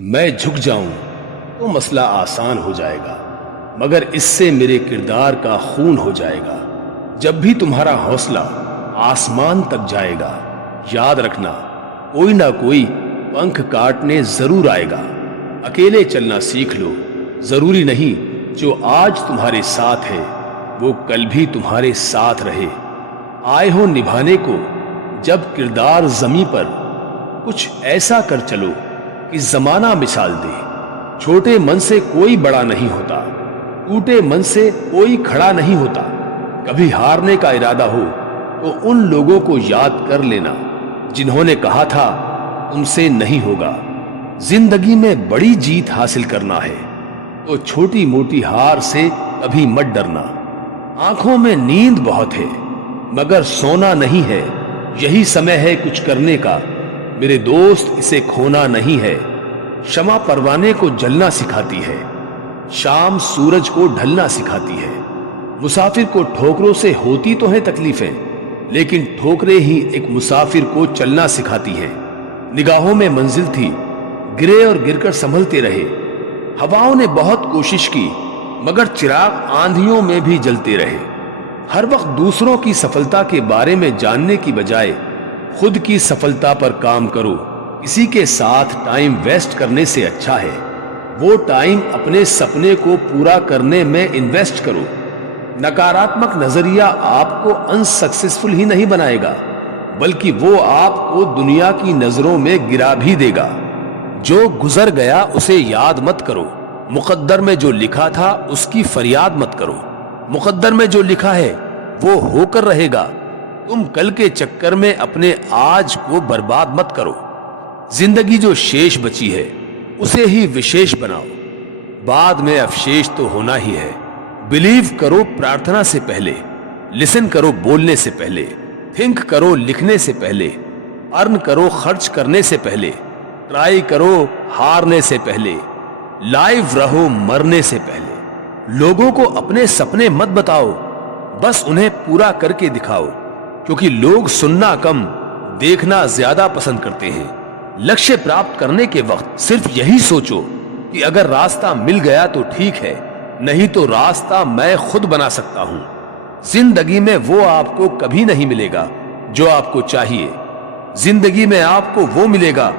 میں جھک جاؤں تو مسئلہ آسان ہو جائے گا، مگر اس سے میرے کردار کا خون ہو جائے گا۔ جب بھی تمہارا حوصلہ آسمان تک جائے گا، یاد رکھنا کوئی نہ کوئی پنکھ کاٹنے ضرور آئے گا۔ اکیلے چلنا سیکھ لو، ضروری نہیں جو آج تمہارے ساتھ ہے وہ کل بھی تمہارے ساتھ رہے۔ آئے ہو نبھانے کو جب کردار زمیں پر، کچھ ایسا کر چلو کہ زمانہ مثال دے۔ چھوٹے من سے کوئی بڑا نہیں ہوتا، ٹوٹے من سے کوئی کھڑا نہیں ہوتا۔ کبھی ہارنے کا ارادہ ہو تو ان لوگوں کو یاد کر لینا جنہوں نے کہا تھا تم سے نہیں ہوگا۔ زندگی میں بڑی جیت حاصل کرنا ہے تو چھوٹی موٹی ہار سے کبھی مت ڈرنا۔ آنکھوں میں نیند بہت ہے مگر سونا نہیں ہے، یہی سمے ہے کچھ کرنے کا میرے دوست، اسے کھونا نہیں ہے۔ شمع پروانے کو جلنا سکھاتی ہے، شام سورج کو ڈھلنا سکھاتی ہے۔ مسافر کو ٹھوکروں سے ہوتی تو ہیں تکلیفیں، لیکن ٹھوکریں ہی ایک مسافر کو چلنا سکھاتی ہیں۔ نگاہوں میں منزل تھی، گرے اور گر کر سنبھلتے رہے۔ ہواؤں نے بہت کوشش کی مگر چراغ آندھیوں میں بھی جلتے رہے۔ ہر وقت دوسروں کی سفلتا کے بارے میں جاننے کی بجائے خود کی سفلتا پر کام کرو۔ کسی کے ساتھ ٹائم ویسٹ کرنے سے اچھا ہے وہ ٹائم اپنے سپنے کو پورا کرنے میں انویسٹ کرو۔ نکاراتمک نظریہ آپ کو انسکسیسفل ہی نہیں بنائے گا بلکہ وہ آپ کو دنیا کی نظروں میں گرا بھی دے گا۔ جو گزر گیا اسے یاد مت کرو، مقدر میں جو لکھا تھا اس کی فریاد مت کرو۔ مقدر میں جو لکھا ہے وہ ہو کر رہے گا، تم کل کے چکر میں اپنے آج کو برباد مت کرو۔ زندگی جو شیش بچی ہے اسے ہی وشیش بناؤ، بعد میں افشیش تو ہونا ہی ہے۔ بلیو کرو پرارتھنا سے پہلے، لسن کرو بولنے سے پہلے، تھنک کرو لکھنے سے پہلے، ارن کرو خرچ کرنے سے پہلے، ٹرائی کرو ہارنے سے پہلے، لائیو رہو مرنے سے پہلے۔ لوگوں کو اپنے سپنے مت بتاؤ، بس انہیں پورا کر کے دکھاؤ، کیونکہ لوگ سننا کم دیکھنا زیادہ پسند کرتے ہیں۔ لکشیہ پراپت کرنے کے وقت صرف یہی سوچو کہ اگر راستہ مل گیا تو ٹھیک ہے، نہیں تو راستہ میں خود بنا سکتا ہوں۔ زندگی میں وہ آپ کو کبھی نہیں ملے گا جو آپ کو چاہیے، زندگی میں آپ کو وہ ملے گا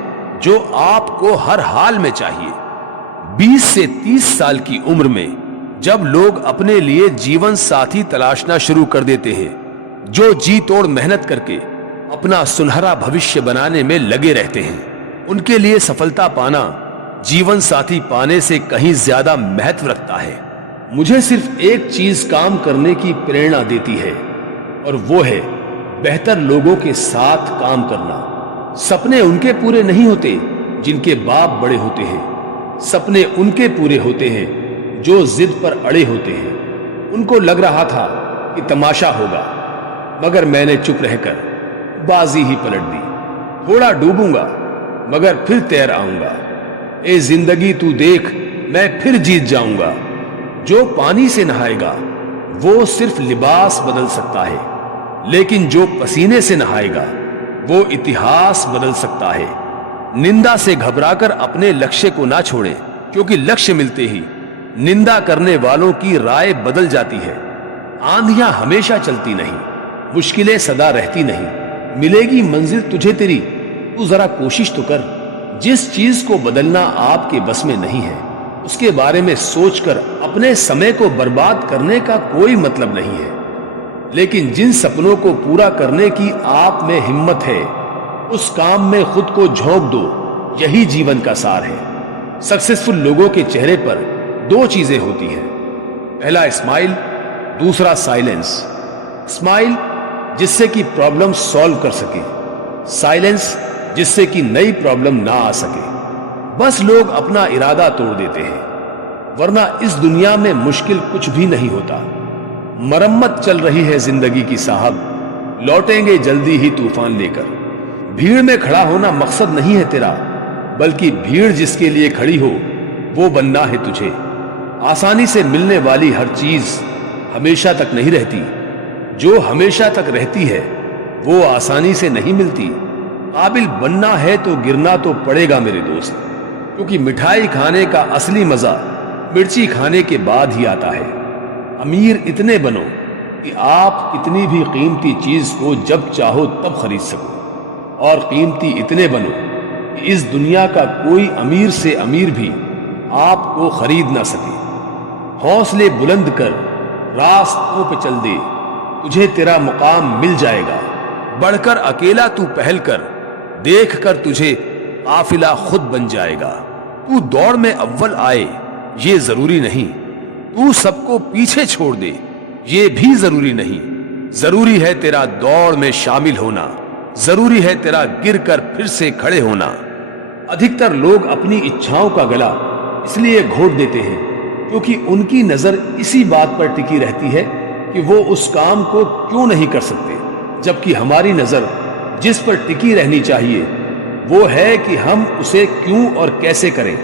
جو آپ کو ہر حال میں چاہیے۔ 20 سے 30 سال کی عمر میں جب لوگ اپنے لیے جیون ساتھی تلاشنا شروع کر دیتے ہیں، جو جی توڑ محنت کر کے اپنا سنہرا بھوشیہ بنانے میں لگے رہتے ہیں، ان کے لیے سفلتا پانا جیون ساتھی پانے سے کہیں زیادہ مہتو رکھتا ہے۔ مجھے صرف ایک چیز کام کرنے کی پریرنا دیتی ہے اور وہ ہے بہتر لوگوں کے ساتھ کام کرنا۔ سپنے ان کے پورے نہیں ہوتے جن کے باپ بڑے ہوتے ہیں، سپنے ان کے پورے ہوتے ہیں جو ضد پر اڑے ہوتے ہیں۔ ان کو لگ رہا تھا کہ تماشا ہوگا مگر میں نے چپ رہ کر بازی ہی پلٹ دی۔ تھوڑا ڈوبوں گا مگر پھر تیر آؤں گا۔ اے زندگی تو دیکھ میں پھر جیت جاؤں گا۔ جو پانی سے نہائے گا وہ صرف لباس بدل سکتا ہے، لیکن جو پسینے سے نہائے گا وہ اتہاس بدل سکتا ہے۔ نندا سے گھبرا کر اپنے لکشیہ کو نہ چھوڑیں، کیونکہ لکشیہ ملتے ہی نندا کرنے والوں کی رائے بدل جاتی ہے۔ آندھیاں ہمیشہ چلتی نہیں، مشکلیں سدا رہتی نہیں، ملے گی منزل تجھے تیری، تو ذرا کوشش تو کر۔ جس چیز کو بدلنا آپ کے بس میں نہیں ہے اس کے بارے میں سوچ کر اپنے سمے کو برباد کرنے کا کوئی مطلب نہیں ہے، لیکن جن سپنوں کو پورا کرنے کی آپ میں ہمت ہے اس کام میں خود کو جھونک دو، یہی جیون کا سار ہے۔ سکسیسفل لوگوں کے چہرے پر 2 چیزیں ہوتی ہیں، پہلا اسمائل، دوسرا سائلنس۔ اسمائل جس سے کہ پرابلم سالو کر سکے، سائلنس جس سے کہ نئی پرابلم نہ آ سکے۔ بس لوگ اپنا ارادہ توڑ دیتے ہیں، ورنہ اس دنیا میں مشکل کچھ بھی نہیں ہوتا۔ مرمت چل رہی ہے زندگی کی صاحب، لوٹیں گے جلدی ہی طوفان لے کر۔ بھیڑ میں کھڑا ہونا مقصد نہیں ہے تیرا، بلکہ بھیڑ جس کے لیے کھڑی ہو وہ بننا ہے تجھے۔ آسانی سے ملنے والی ہر چیز ہمیشہ تک نہیں رہتی، جو ہمیشہ تک رہتی ہے وہ آسانی سے نہیں ملتی۔ قابل بننا ہے تو گرنا تو پڑے گا میرے دوست، کیونکہ مٹھائی کھانے کا اصلی مزہ مرچی کھانے کے بعد ہی آتا ہے۔ امیر اتنے بنو کہ آپ کتنی بھی قیمتی چیز کو جب چاہو تب خرید سکو، اور قیمتی اتنے بنو کہ اس دنیا کا کوئی امیر سے امیر بھی آپ کو خرید نہ سکے۔ حوصلے بلند کر راستوں پہ چل دے، تجھے تیرا مقام مل جائے گا۔ بڑھ کر اکیلا تو پہل کر، دیکھ کر تجھے قافلہ خود بن جائے گا۔ تو دوڑ میں اول آئے یہ ضروری نہیں، تو سب کو پیچھے چھوڑ دے یہ بھی ضروری نہیں۔ ضروری ہے تیرا دوڑ میں شامل ہونا، ضروری ہے تیرا گر کر پھر سے کھڑے ہونا۔ ادھکتر لوگ اپنی اچھاؤں کا گلا اس لیے گھونٹ دیتے ہیں کیونکہ ان کی نظر اسی بات پر ٹکی رہتی ہے کہ وہ اس کام کو کیوں نہیں کر سکتے، جبکہ ہماری نظر جس پر ٹکی رہنی چاہیے وہ ہے کہ ہم اسے کیوں اور کیسے کریں۔